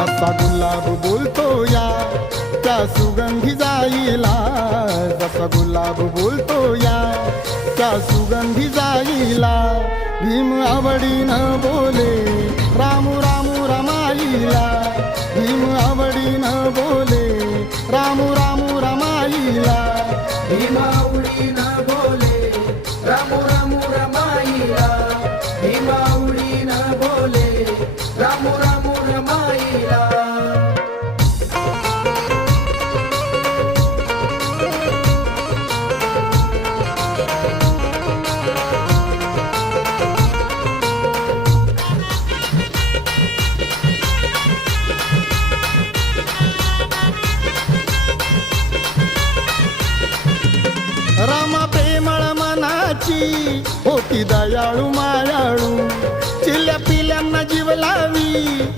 जसा गुलाब बोलतो या त्या सुगंधी जाईला, जसा गुलाब बोलतो या त्या सुगंधी जाईला. भीम आवडीनं बोले रामू रामू रमाईला, भीम आवडीनं बोले रामू रामू रमाईला. भीम आवडीनं बोले रामू रामू रमाईला, भीम आवडीनं बोले रामू रामू रमाईला. रामा प्रेमळ मनाची होती दयाळू मायाळू, चिल्ल्या पिल्यांना जीव लावी